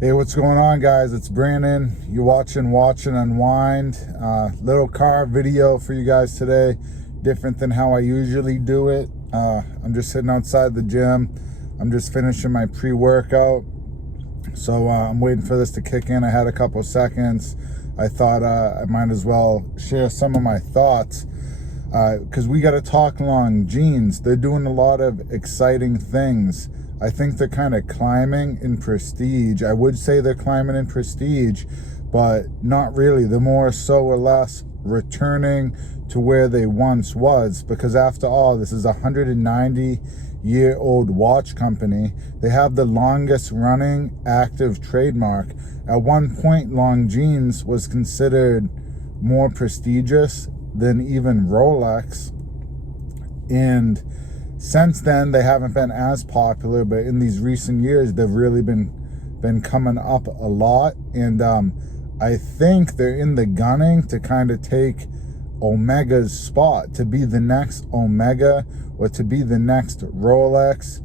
Hey, what's going on, guys? It's Brandon. You're watching Watch and Unwind. Little car video for you guys today. Different than how I usually do it. I'm just sitting outside the gym. I'm just finishing my pre-workout. So I'm waiting for this to kick in. I had a couple seconds. I thought I might as well share some of my thoughts. Because we got to talk Longines. They're doing a lot of exciting things. I think they're kind of climbing in prestige. I would say they're climbing in prestige, but not really. They're more so or less returning to where they once was, because after all, this is a 190-year-old watch company. They have the longest running active trademark. At one point, Longines was considered more prestigious than even Rolex, and since then they haven't been as popular, but in these recent years they've really been coming up a lot. And I think they're in the gunning to kind of take Omega's spot, to be the next Omega or to be the next Rolex,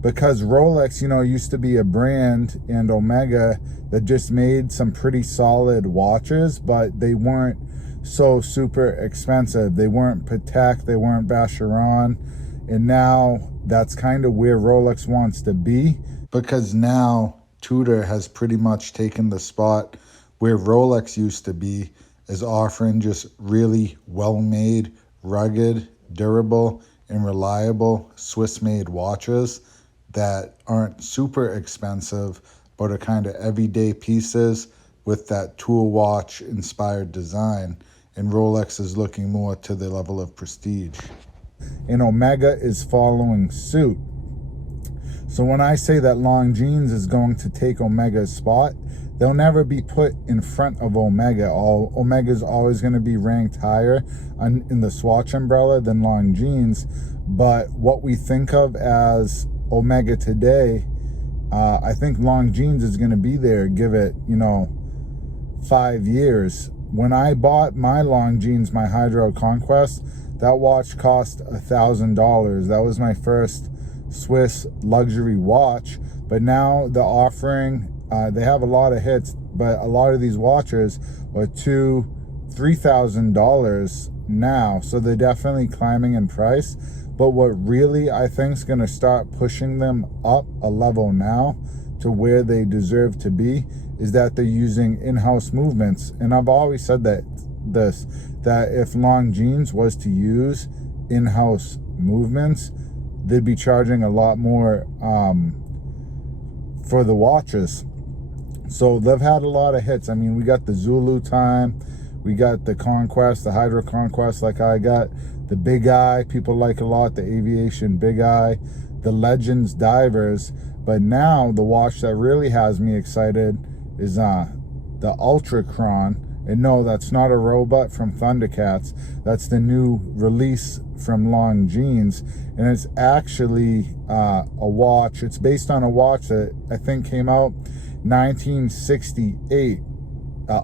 because Rolex, used to be a brand, and Omega, that just made some pretty solid watches, but they weren't so super expensive. They weren't Patek, they weren't Vacheron, and now that's kind of where Rolex wants to be, because now Tudor has pretty much taken the spot where Rolex used to be, as offering just really well-made, rugged, durable, and reliable Swiss-made watches that aren't super expensive, but are kind of everyday pieces with that tool watch inspired design. And Rolex is looking more to the level of prestige. And Omega is following suit. So when I say that Longines is going to take Omega's spot, they'll never be put in front of Omega. Omega is always going to be ranked higher in the Swatch umbrella than Longines. But what we think of as Omega today, I think Longines is going to be there. Give it, 5 years. When I bought my Longines, my hydroconquest, that watch cost $1,000. That was my first Swiss luxury watch. But now the offering, they have a lot of hits, but a lot of these watches are $2,000-$3,000 now. So they're definitely climbing in price. But what really I think is going to start pushing them up a level now to where they deserve to be is that they're using in-house movements. And I've always said that if Longines was to use in-house movements, they'd be charging a lot more for the watches. So they've had a lot of hits. I mean, we got the Zulu time, we got the Conquest, the hydroconquest, like I got the Big Eye, people like a lot, the aviation Big Eye, the Legends divers. But now the watch that really has me excited is the Ultra-Chron. And no, that's not a robot from Thundercats. That's the new release from Longines. And it's actually a watch. It's based on a watch that I think came out 1968.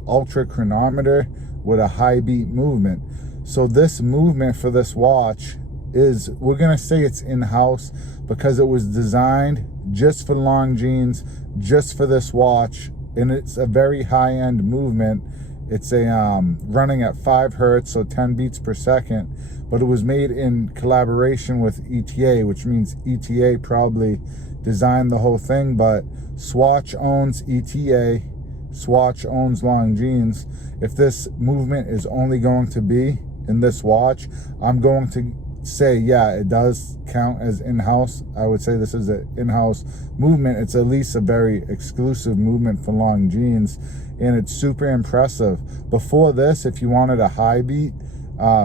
Ultra chronometer with a high beat movement. So this movement for this watch is, we're going to say it's in-house, because it was designed just for Longines, just for this watch. And it's a very high-end movement. It's a running at 5 hertz, so 10 beats per second. But it was made in collaboration with ETA, which means ETA probably designed the whole thing. But Swatch owns ETA. Swatch owns Longines. If this movement is only going to be in this watch, I'm going to say, yeah, it does count as in-house. I would say this is an in-house movement. It's at least a very exclusive movement for Longines, and it's super impressive. Before this, if you wanted a high beat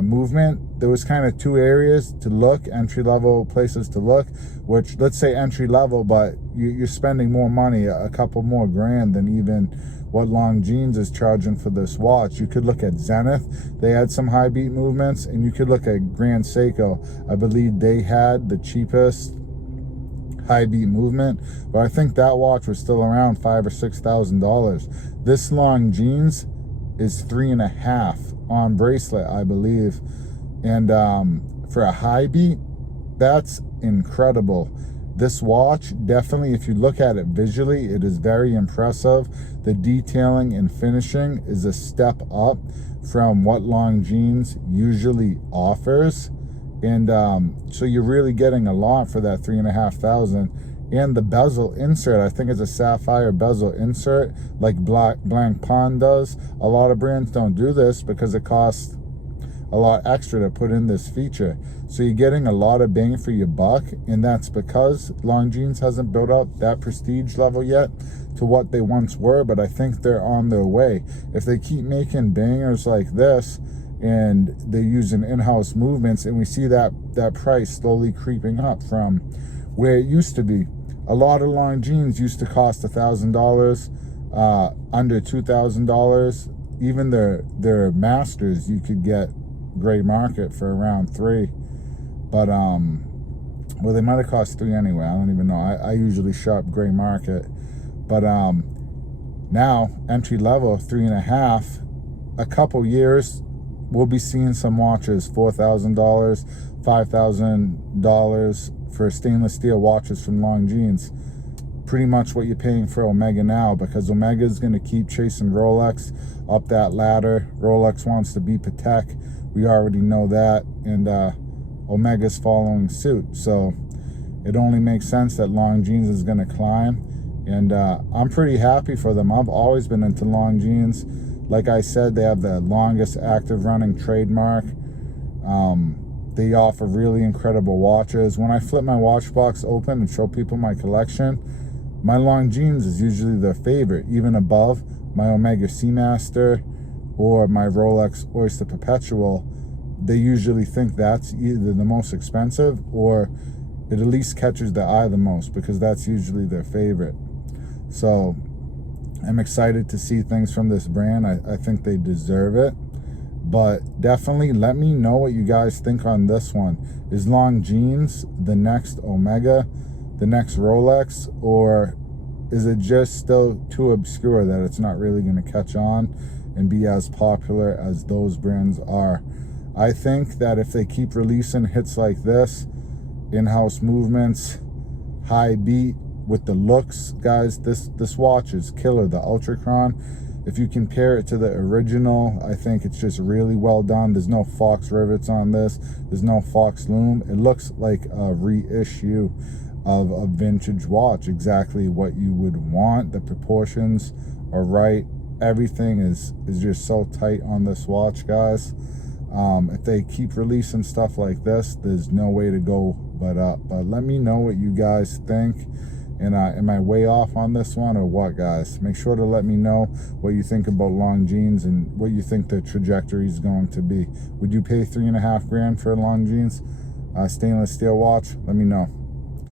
movement, there was kind of 2 areas to look, entry-level places to look, which, let's say entry-level, but you're spending more money, a couple more grand than even what Longines is charging for this watch. You could look at Zenith, they had some high beat movements, and you could look at Grand Seiko. I believe they had the cheapest high beat movement, but I think that watch was still around $5,000 or $6,000. This Longines is $3.5 on bracelet, I believe. And for a high beat, that's incredible. This watch, definitely, if you look at it visually, it is very impressive. The detailing and finishing is a step up from what Longines usually offers. And so you're really getting a lot for that $3,500. And the bezel insert, I think it's a sapphire bezel insert like Blanc Pawn does. A lot of brands don't do this because it costs a lot extra to put in this feature. So you're getting a lot of bang for your buck, and that's because Longines hasn't built up that prestige level yet to what they once were, but I think they're on their way. If they keep making bangers like this, and they're using in-house movements, and we see that price slowly creeping up from where it used to be. A lot of Longines used to cost $1,000, under $2,000. Even their masters you could get gray market for around $3, but well, they might have cost $3 anyway. I don't even know. I usually shop gray market, but now entry level $3,500. A couple years we'll be seeing some watches $4,000, $5,000 for stainless steel watches from Longines. Pretty much what you're paying for Omega now, because Omega is going to keep chasing Rolex up that ladder. Rolex wants to be Patek. We already know that, and Omega's following suit. So it only makes sense that Longines is going to climb, and I'm pretty happy for them. I've always been into Longines. Like I said, they have the longest active running trademark. They offer really incredible watches. When I flip my watch box open and show people my collection, my Longines is usually their favorite, even above my Omega Seamaster or my Rolex Oyster Perpetual. They usually think that's either the most expensive or it at least catches their eye the most, because that's usually their favorite. So I'm excited to see things from this brand. I think they deserve it. But definitely let me know what you guys think on this one. Is Longines the next Omega, the next Rolex, or is it just still too obscure that it's not really going to catch on and be as popular as those brands are? I think that if they keep releasing hits like this, in-house movements, high beat with the looks, guys, this watch is killer. The Ultra-Chron, if you compare it to the original, I think it's just really well done. There's no fox rivets on this. There's no fox loom. It looks like a reissue of a vintage watch, exactly what you would want. The proportions are right. Everything is just so tight on this watch, guys. If they keep releasing stuff like this, there's no way to go but up. But let me know what you guys think. And am I way off on this one or what, guys? Make sure to let me know what you think about Longines and what you think the trajectory is going to be. Would you pay $3,500 for a Longines stainless steel watch? Let me know.